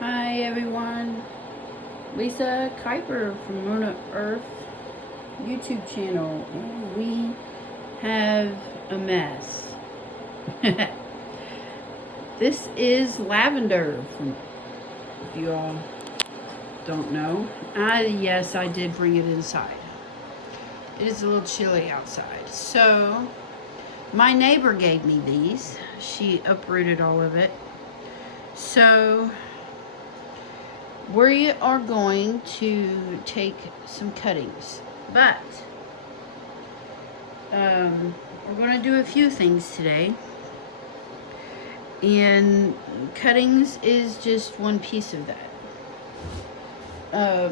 Hi everyone, Lisa Kuiper from Luna Earth YouTube channel, and we have a mess. This is Lavender, from, if you all don't know. Yes, I did bring it inside. It is a little chilly outside. So, my neighbor gave me these. She uprooted all of it. So, we are going to take some cuttings, but we're going to do a few things today, and cuttings is just one piece of that. I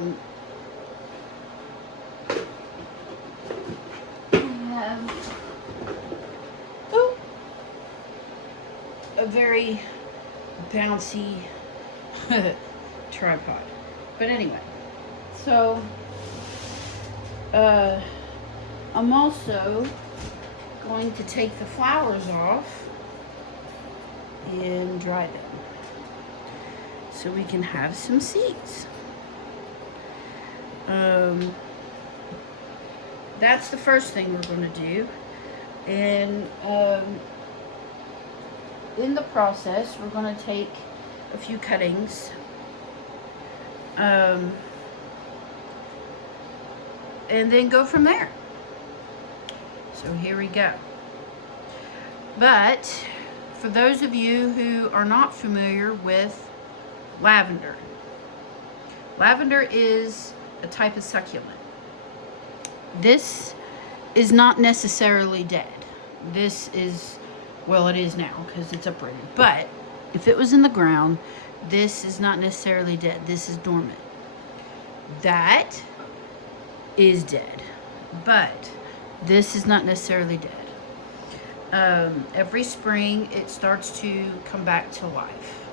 have a very bouncy tripod. But anyway, so I'm also going to take the flowers off and dry them so we can have some seeds. That's the first thing we're going to do, and in the process we're going to take a few cuttings and then go from there. So here we go. But for those of you who are not familiar with lavender, lavender is a type of succulent. This is not necessarily dead. This is, well, it is now because it's uprooted, but if it was in the ground, this is not necessarily dead. This is dormant. That is dead, but this is not necessarily dead. Every spring it starts to come back to life,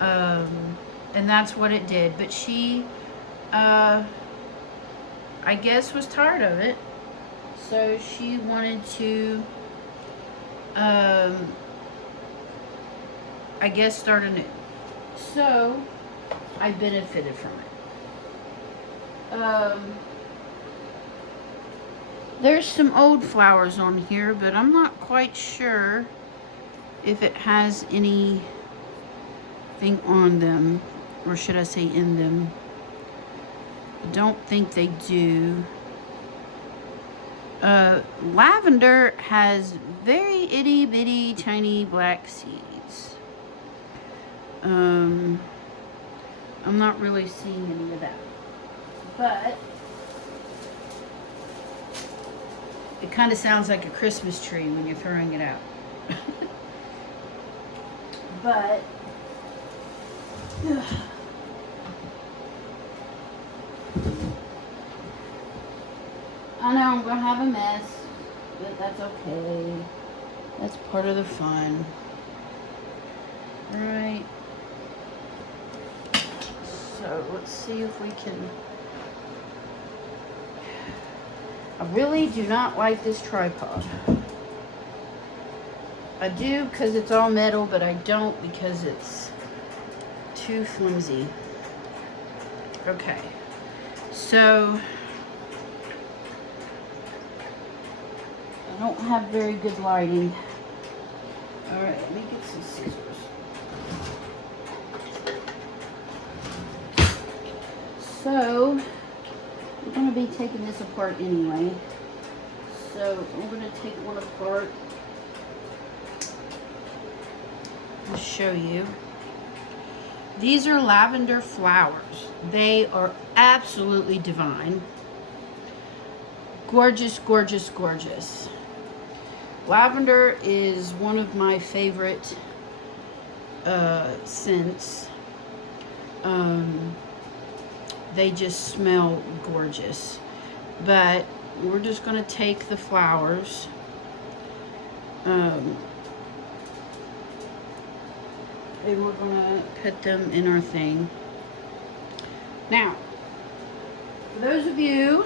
and that's what it did. But she, I guess, was tired of it, so she wanted to I guess start anew. So I benefited from it. There's some old flowers on here, but I'm not quite sure if it has anything on them, or should I say in them. I don't think they do. Lavender has very itty bitty tiny black seeds. I'm not really seeing any of that, but it kind of sounds like a Christmas tree when you're throwing it out. But I know I'm gonna have a mess, but that's okay. That's part of the fun. Alright. So let's see if we can. I really do not like this tripod. I do because it's all metal, but I don't because it's too flimsy. Okay. So I don't have very good lighting. Alright, let me get some scissors. So, I'm going to be taking this apart anyway. So, I'm going to take one apart and show you. These are lavender flowers. They are absolutely divine. Gorgeous, gorgeous, gorgeous. Lavender is one of my favorite scents. They just smell gorgeous. But we're just going to take the flowers. And we're going to put them in our thing. Now, for those of you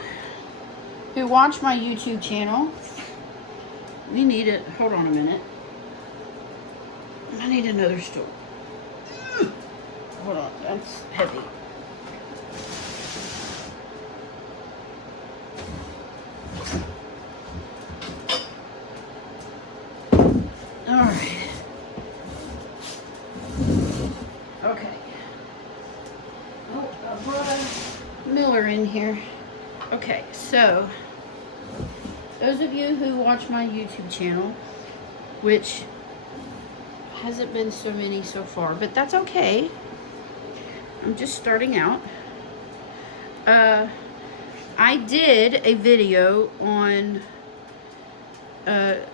who watch my YouTube channel, we need it. Hold on a minute. I need another stool. Hold on. That's heavy. All right. Okay. Oh, I brought a Miller in here. Okay, so those of you who watch my YouTube channel, which hasn't been so many so far, but that's okay. I'm just starting out. I did a video on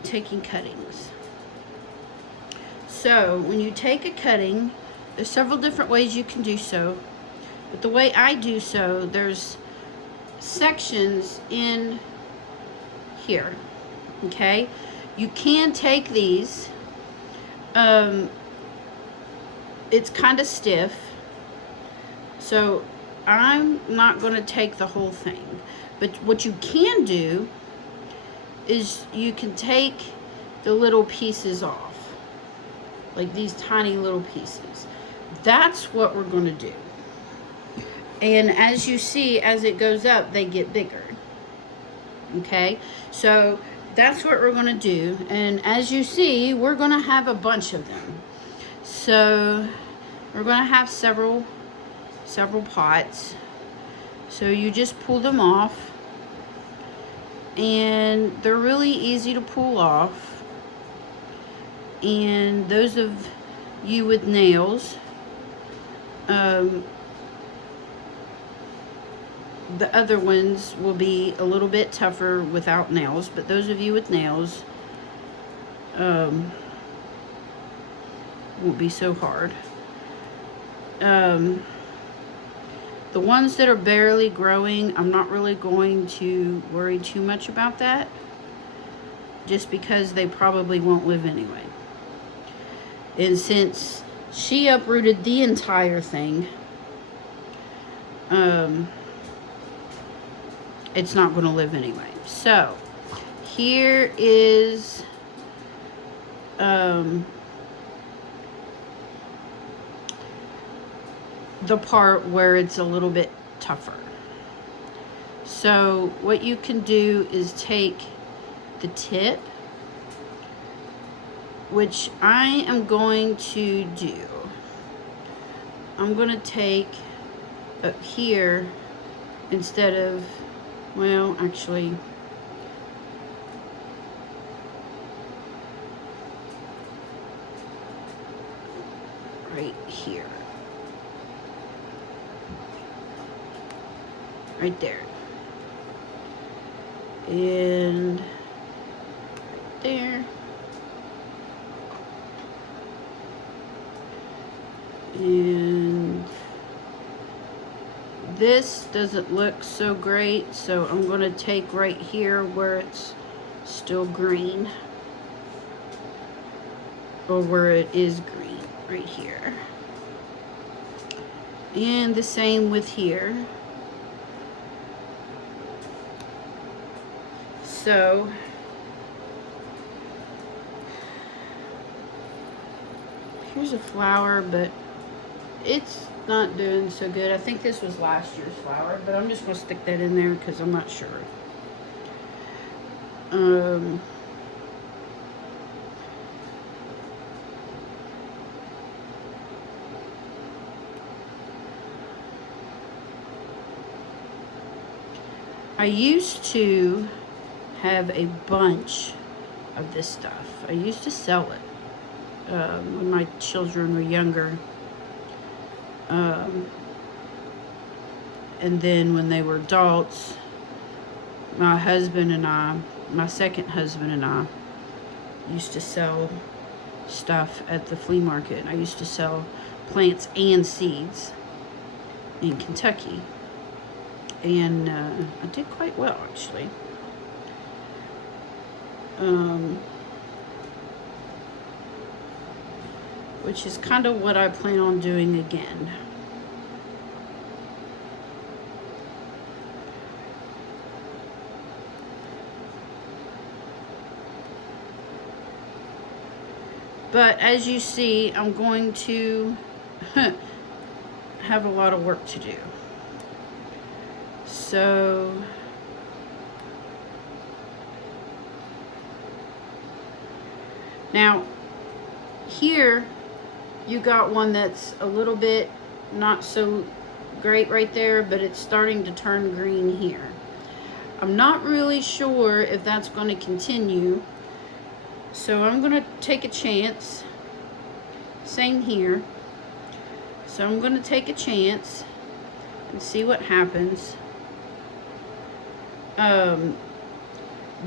taking cuttings. So when you take a cutting, there's several different ways you can do so. But the way I do so, there's sections in here, okay? You can take these. It's kind of stiff, so I'm not going to take the whole thing. But what you can do is you can take the little pieces off, like these tiny little pieces. That's what we're going to do. And as you see, as it goes up, they get bigger. Okay, so that's what we're going to do. And as you see, we're going to have a bunch of them. So we're going to have several pots. So you just pull them off, and they're really easy to pull off. And those of you with nails, the other ones will be a little bit tougher without nails, but those of you with nails won't be so hard. The ones that are barely growing, I'm not really going to worry too much about that, just because they probably won't live anyway. And since she uprooted the entire thing, it's not going to live anyway. So here is the part where it's a little bit tougher. So what you can do is take the tip, which I am going to do. I'm going to take up here instead of, well, actually, right here. Right there. And right there. And this doesn't look so great, so I'm going to take right here where it's still green, or where it is green, right here. And the same with here. So here's a flower, but it's not doing so good. I think this was last year's flower, but I'm just going to stick that in there because I'm not sure. I used to have a bunch of this stuff. I used to sell it when my children were younger. And then when they were adults, my husband and I, my second husband and I, used to sell stuff at the flea market. I used to sell plants and seeds in Kentucky. And I did quite well, actually. Which is kind of what I plan on doing again. But as you see, I'm going to have a lot of work to do. So now here you got one that's a little bit not so great right there, but it's starting to turn green here. I'm not really sure if that's going to continue, so I'm going to take a chance. Same here. So I'm going to take a chance and see what happens.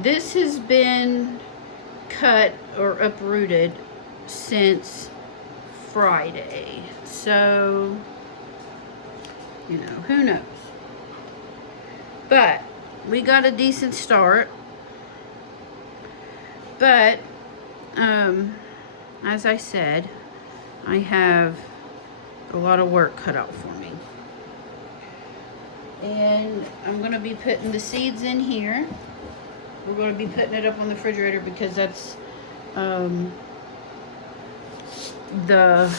This has been cut or uprooted since Friday, so you know, who knows. But we got a decent start. But as I said, I have a lot of work cut out for me. And I'm going to be putting the seeds in here. We're going to be putting it up on the refrigerator because that's the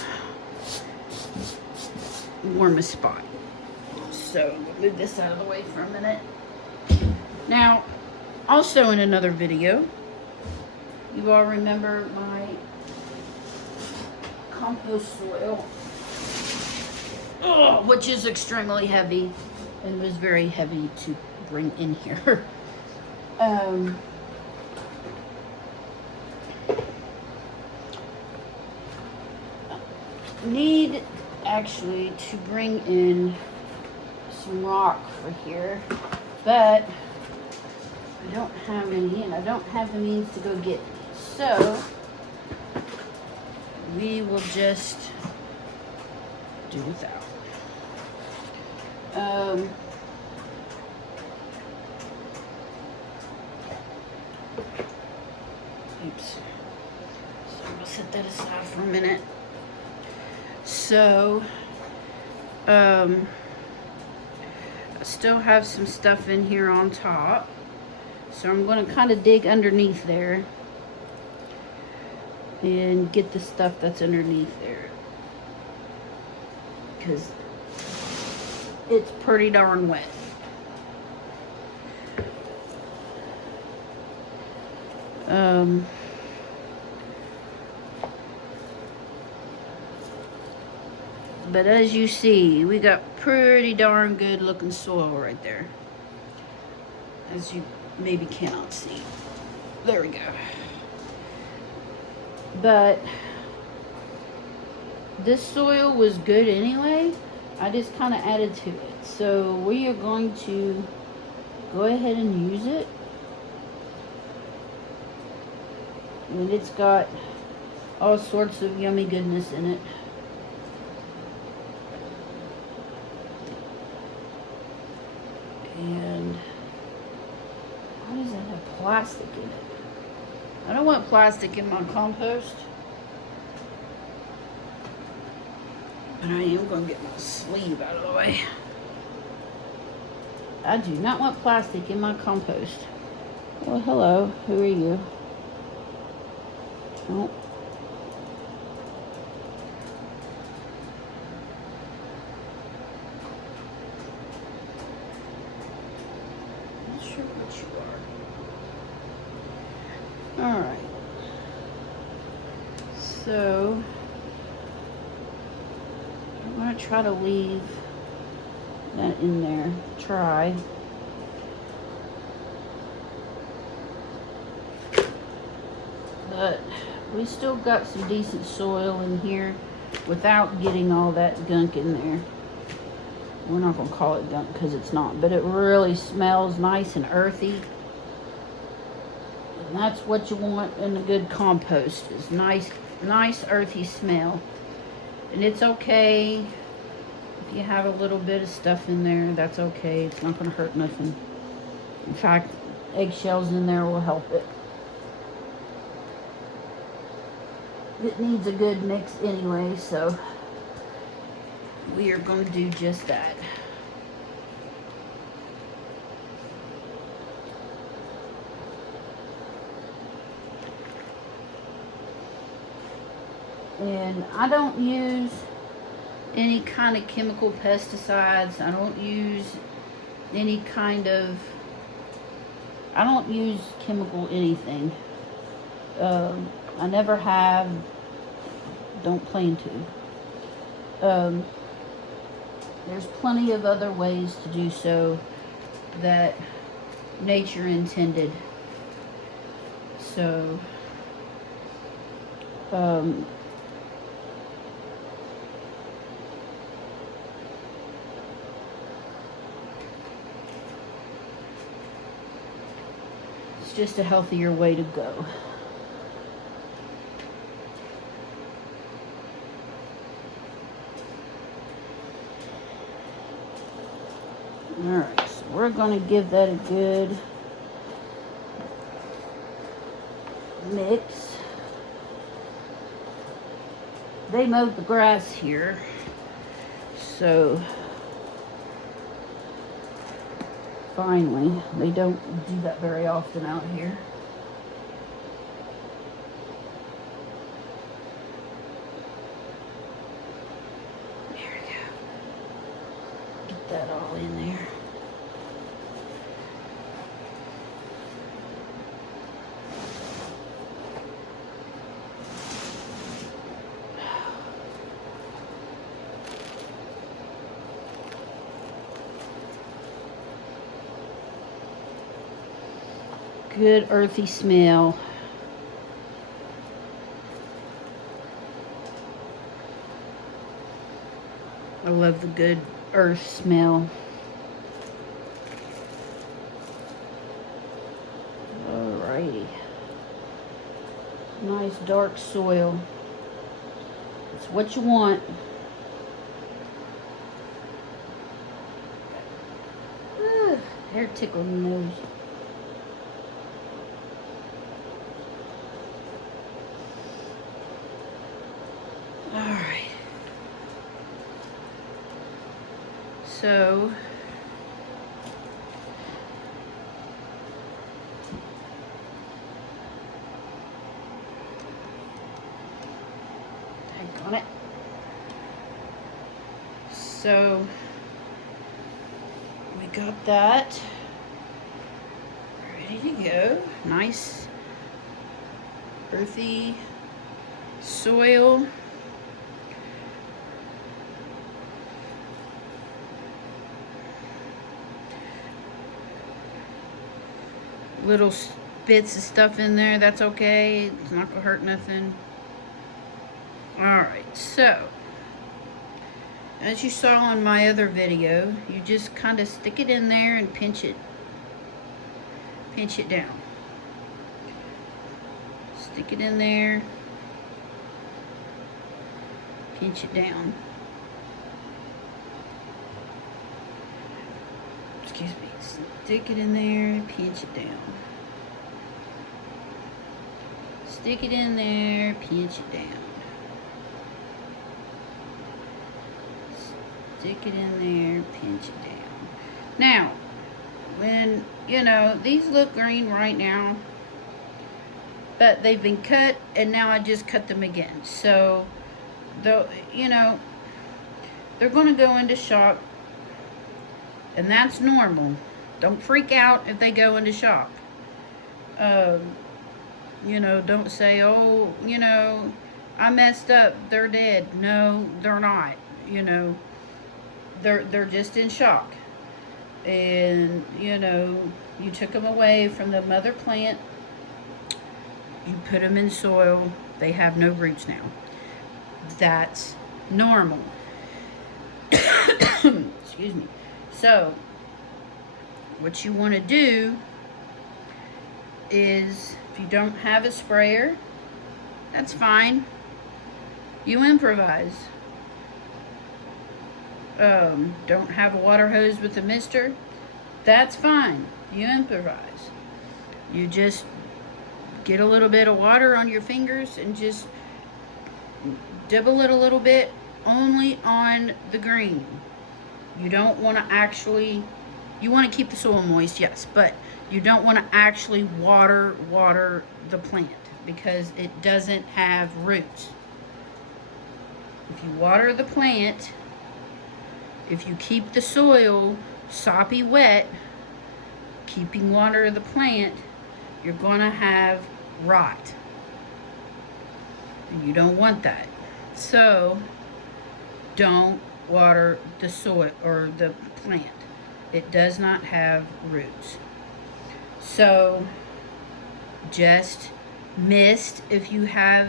warmest spot. So we'll move this out of the way for a minute. Now, also in another video, you all remember my compost soil, which is extremely heavy and was very heavy to bring in here. Need actually to bring in some rock for here, but I don't have any, and I don't have the means to go get any. So we will just do without. Oops. So I'm gonna set that aside for a minute. So, I still have some stuff in here on top. So I'm going to kind of dig underneath there and get the stuff that's underneath there, because it's pretty darn wet. But as you see, we got pretty darn good looking soil right there, as you maybe cannot see. There we go. But this soil was good anyway. I just kind of added to it. So we are going to go ahead and use it. And it's got all sorts of yummy goodness in it. And why does it have plastic in it? I don't want plastic in my compost. But I am going to get my sleeve out of the way. I do not want plastic in my compost. Well, hello. Who are you? Oh. Not sure what you are. Alright. So I'm going to try to leave that in there. Try. But we still got some decent soil in here without getting all that gunk in there. We're not going to call it gunk because it's not, but it really smells nice and earthy. And that's what you want in a good compost, is nice earthy smell. And it's okay if you have a little bit of stuff in there. That's okay. It's not going to hurt nothing. In fact, eggshells in there will help it. It needs a good mix anyway, so we are going to do just that. And I don't use any kind of chemical pesticides. I don't use any kind of, I don't use chemical anything. I never have, don't plan to. There's plenty of other ways to do so that nature intended. So, it's just a healthier way to go. Alright, so we're going to give that a good mix. They mowed the grass here, so finally, they don't do that very often out here. There we go. Get that all in there. Good earthy smell. I love the good earth smell. Alrighty. Nice dark soil. It's what you want. Hair tickling the nose. Alright. So take on it. So we got that ready to go. Nice earthy soil. Little bits of stuff in there, that's okay. It's not gonna hurt nothing. Alright, so as you saw in my other video, you just kind of stick it in there and pinch it down. Stick it in there, pinch it down. Excuse me. Stick it in there, pinch it down. Stick it in there, pinch it down. Stick it in there, pinch it down. Now, when, you know, these look green right now, but they've been cut, and now I just cut them again. So, though, you know, they're going to go into shock, and that's normal. Don't freak out if they go into shock. You know, don't say, oh, you know, I messed up, they're dead. No, they're not. You know, they're just in shock. And, you know, you took them away from the mother plant. You put them in soil. They have no roots now. That's normal. Excuse me. So, what you want to do is, if you don't have a sprayer, that's fine. You improvise. Don't have a water hose with a mister, that's fine. You improvise. You just get a little bit of water on your fingers and just dibble it a little bit, only on the green. You don't want to actually, you want to keep the soil moist, yes, but you don't want to actually water the plant because it doesn't have roots. If you water the plant, If you keep the soil soppy wet, keeping water of the plant, you're going to have rot. And you don't want that. So don't water the soil or the plant. It does not have roots. So just mist. If you have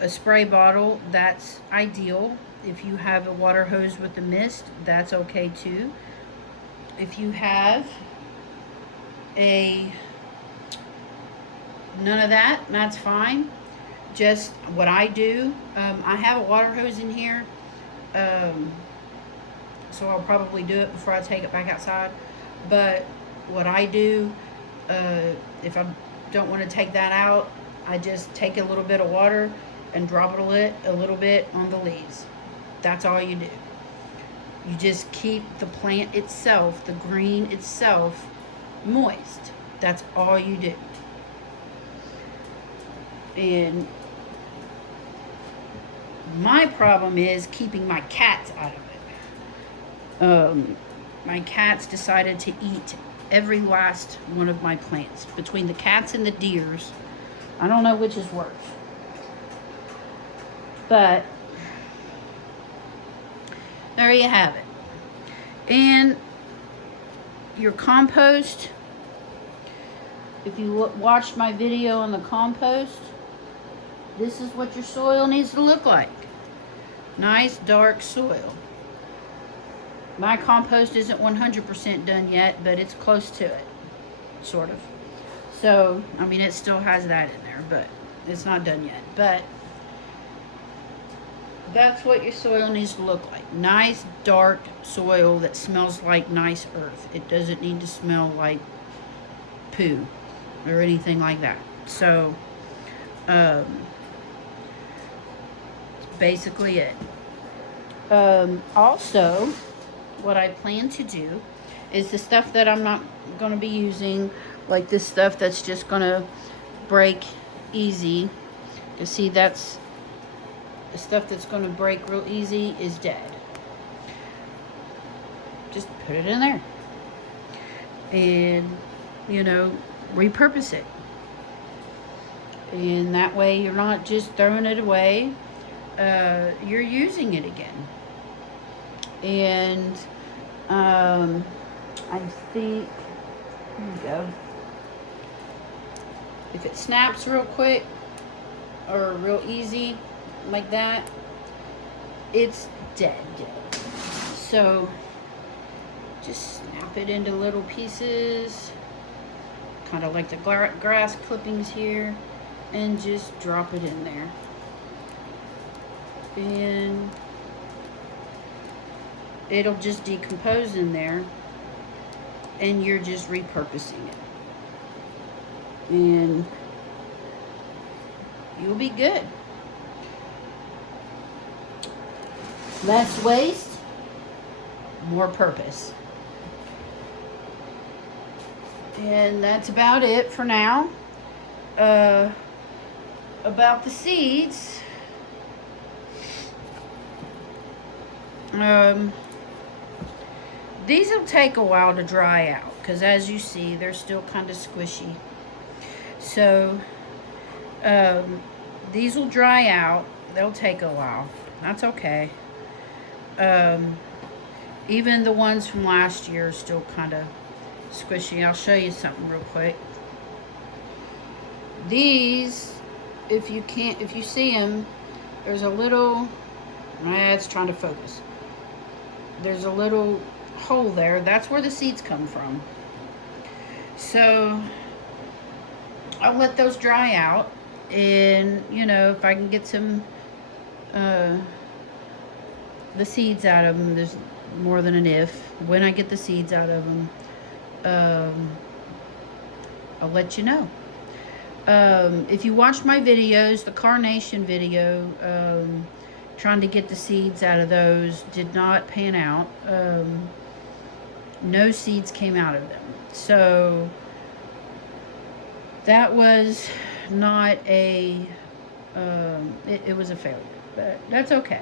a spray bottle, that's ideal. If you have a water hose with a mist, that's okay too. If you have none of that, that's fine. Just what I do, I have a water hose in here, so I'll probably do it before I take it back outside. But what I do, if I don't want to take that out, I just take a little bit of water and drop it a little bit on the leaves. That's all you do. You just keep the plant itself, the green itself, moist. That's all you do. And my problem is keeping my cats out of it. My cats decided to eat every last one of my plants. Between the cats and the deers, I don't know which is worse. But there you have it. And your compost, if you watched my video on the compost, this is what your soil needs to look like. Nice dark soil. My compost isn't 100% done yet, but it's close to it, sort of. So, I mean, it still has that in there, but it's not done yet. But that's what your soil needs to look like. Nice dark soil that smells like nice earth. It doesn't need to smell like poo or anything like that. So, that's basically it. Also, what I plan to do is the stuff that I'm not going to be using, like this stuff that's just going to break easy. You see, that's the stuff that's going to break real easy is dead. Just put it in there and, you know, repurpose it. And that way you're not just throwing it away, you're using it again. And I think, here we go. If it snaps real quick or real easy like that, it's dead. So just snap it into little pieces, kind of like the grass clippings here, and just drop it in there. And it'll just decompose in there, and you're just repurposing it. And you'll be good. Less waste, more purpose. And that's about it for now. About the seeds, these will take a while to dry out because, as you see, they're still kind of squishy. So these will dry out. They'll take a while. That's okay. Even the ones from last year are still kind of squishy. I'll show you something real quick. These, if you see them, there's a little, it's trying to focus. There's a little hole there. That's where the seeds come from. So I'll let those dry out, and you know, if I can get some the seeds out of them, there's more than an if. When I get the seeds out of them, I'll let you know. If you watch my videos, the carnation video, trying to get the seeds out of those did not pan out. No seeds came out of them. So that was not a, it was a failure, but that's okay.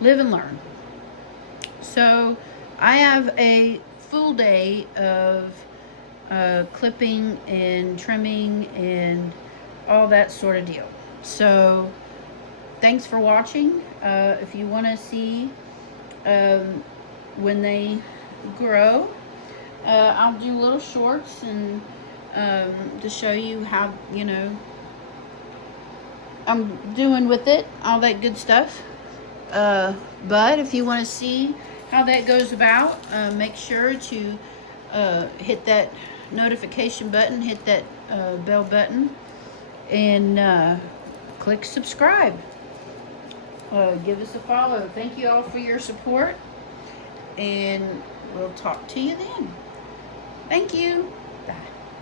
Live and learn. So I have a full day of clipping and trimming and all that sort of deal. So thanks for watching. If you want to see when they grow, I'll do little shorts and to show you how, you know, I'm doing with it, all that good stuff. But if you want to see how that goes about, make sure to hit that notification button, hit that bell button, and click subscribe. Give us a follow. Thank you all for your support, and we'll talk to you then. Thank you. Bye.